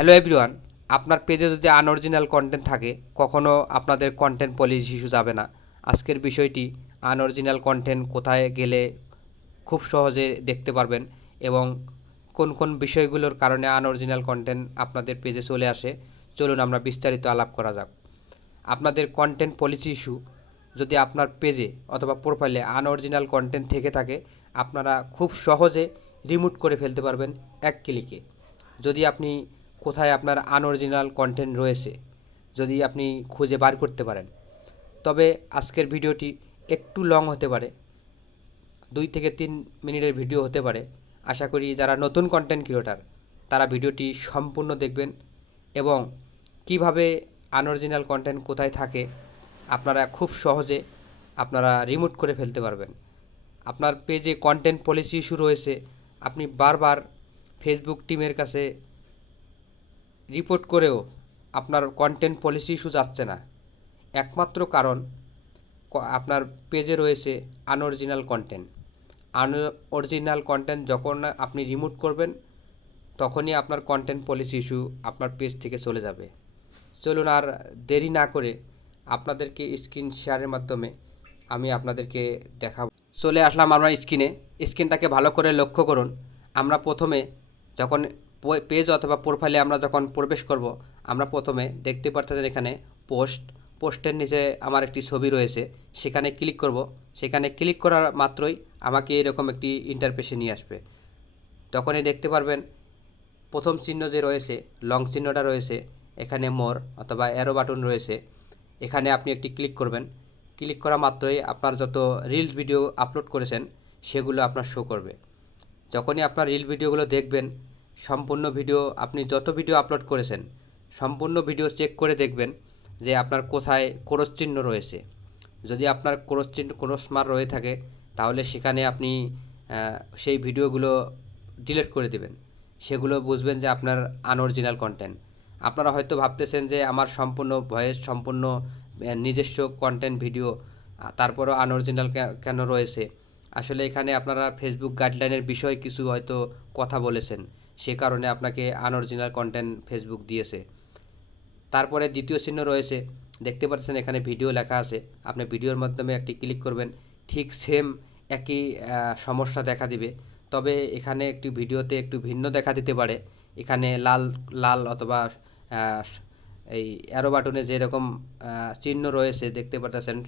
Hello everyone, আপনার পেজে যদি আনঅরিজিনাল কন্টেন্ট থাকে কখনো আপনাদের কন্টেন্ট পলিসি ইস্যু যাবে না। আজকের বিষয়টি আনঅরিজিনাল কন্টেন্ট কোথায় গেলে খুব সহজে দেখতে পারবেন এবং কোন কোন বিষয়গুলোর কারণে আনঅরিজিনাল কন্টেন্ট আপনাদের পেজে চলে আসে, চলুন আমরা বিস্তারিত আলাপ করা যাক। আপনাদের কন্টেন্ট পলিসি ইস্যু যদি আপনার পেজে অথবা প্রোফাইলে আনঅরিজিনাল কন্টেন্ট থেকে থাকে, আপনারা খুব সহজে রিমুভ করে ফেলতে পারবেন এক ক্লিকে। যদি আপনি কোথায় আপনার আনঅরিজিনাল কন্টেন্ট রয়েছে যদি আপনি খুঁজে বার করতে পারেন, তবে আজকের ভিডিওটি একটু লং হতে পারে, 2 থেকে 3 মিনিটের ভিডিও হতে পারে। আশা করি যারা নতুন কন্টেন্ট ক্রিয়েটর তারা ভিডিওটি সম্পূর্ণ দেখবেন এবং কিভাবে আনঅরিজিনাল কন্টেন্ট কোথায় থাকে আপনারা খুব সহজে আপনারা রিমুভ করে ফেলতে পারবেন। আপনার পেজে কন্টেন্ট পলিসি ইস্যু রয়েছে, আপনি বারবার ফেসবুক টিমের কাছে রিপোর্ট করেও আপনার কন্টেন্ট পলিসি ইস্যু যাচ্ছে না। একমাত্র কারণ আপনার পেজে রয়েছে আনঅরিজিনাল কন্টেন্ট। আনঅরিজিনাল কন্টেন্ট যখন আপনি রিমুভ করবেন তখনই আপনার কন্টেন্ট পলিসি ইস্যু আপনার পেজ থেকে চলে যাবে। চলুন আর দেরি না করে আপনাদেরকে স্ক্রিন শেয়ারের মাধ্যমে আমি আপনাদেরকে দেখাবো। চলে আসলাম আমরা স্ক্রিনটাকে ভালো করে লক্ষ্য করুন। আমরা প্রথমে যখন পেজ অথবা প্রোফাইলে আমরা যখন প্রবেশ করব, আমরা প্রথমে দেখতে পাচ্ছেন এখানে পোস্টের নিচে আমার একটি ছবি রয়েছে, সেখানে ক্লিক করব। সেখানে ক্লিক করার মাত্রই আমাকে এরকম একটি ইন্টারফেসে নিয়ে আসবে। তখনই দেখতে পারবেন প্রথম চিহ্ন যে রয়েছে, লং চিহ্নটা রয়েছে, এখানে মোর অথবা অ্যারো বাটন রয়েছে, এখানে আপনি একটি ক্লিক করবেন। ক্লিক করা মাত্রই আপনার যত রিলস ভিডিও আপলোড করেছেন সেগুলো আপনার শো করবে। যখনই আপনার রিল ভিডিওগুলো দেখবেন, সম্পূর্ণ ভিডিও আপনি যত ভিডিও আপলোড করেছেন সম্পূর্ণ ভিডিও চেক করে দেখবেন যে আপনার কোথায় ক্রস চিহ্ন রয়েছে। যদি আপনার ক্রস মার্ক রয়ে থাকে তাহলে সেখানে আপনি সেই ভিডিওগুলো ডিলিট করে দেবেন। সেগুলো বুঝবেন যে আপনার আনঅরিজিনাল কন্টেন্ট। আপনারা হয়তো ভাবতেছেন যে আমার সম্পূর্ণ ভয়েস, সম্পূর্ণ নিজস্ব কন্টেন্ট ভিডিও, তারপরও আনঅরিজিনাল কেন রয়েছে। আসলে এখানে আপনারা ফেসবুক গাইডলাইনের বিষয়ে কিছু হয়তো কথা বলেছেন, সে কারণে আপনাকে আনঅরিজিনাল কন্টেন্ট ফেসবুক দিয়েছে। তারপরে দ্বিতীয় চিহ্ন রয়েছে, দেখতে পাচ্ছেন এখানে ভিডিও লেখা আছে, আপনি ভিডিওর মাধ্যমে একটি ক্লিক করবেন, ঠিক সেম একই সমস্যা দেখা দিবে। তবে এখানে একটি ভিডিওতে একটু ভিন্ন দেখা দিতে পারে। এখানে লাল লাল অথবা এই অ্যারো বাটনে যেরকম চিহ্ন রয়েছে দেখতে পাচ্ছেন,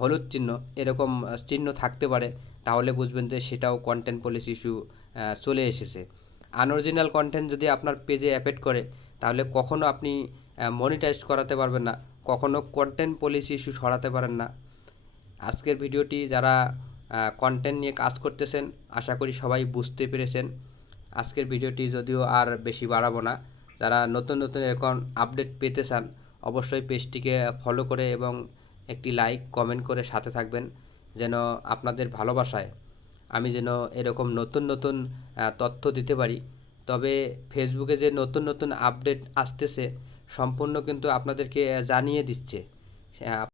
হলুদ চিহ্ন, এরকম চিহ্ন থাকতে পারে। তাহলে বুঝবেন যে সেটাও কন্টেন্ট পলিসি ইস্যু চলে এসেছে। আনঅরিজিনাল কন্টেন্ট যদি আপনার পেজে অ্যাফেক্ট করে তাহলে কখনো আপনি মনিটাইজ করাতে পারবেন না, কখনো কন্টেন্ট পলিসি ইস্যু সরাতে পারেন না। আজকের ভিডিওটি যারা কন্টেন্ট নিয়ে কাজ করতেছেন আশা করি সবাই বুঝতে পেরেছেন। আজকের ভিডিওটি যদিও আর বেশি বাড়াবো না। যারা নতুন নতুন এখন আপডেট পেতে চান অবশ্যই পেজটিকে ফলো করে এবং একটি লাইক কমেন্ট করে সাথে থাকবেন, যেন আপনাদের ভালোবাসায় আমি যেন এরকম নতুন নতুন তথ্য দিতে পারি। তবে ফেসবুকে যে নতুন নতুন আপডেট আসতেছে সম্পূর্ণ কিন্তু আপনাদেরকে জানিয়ে দিচ্ছে।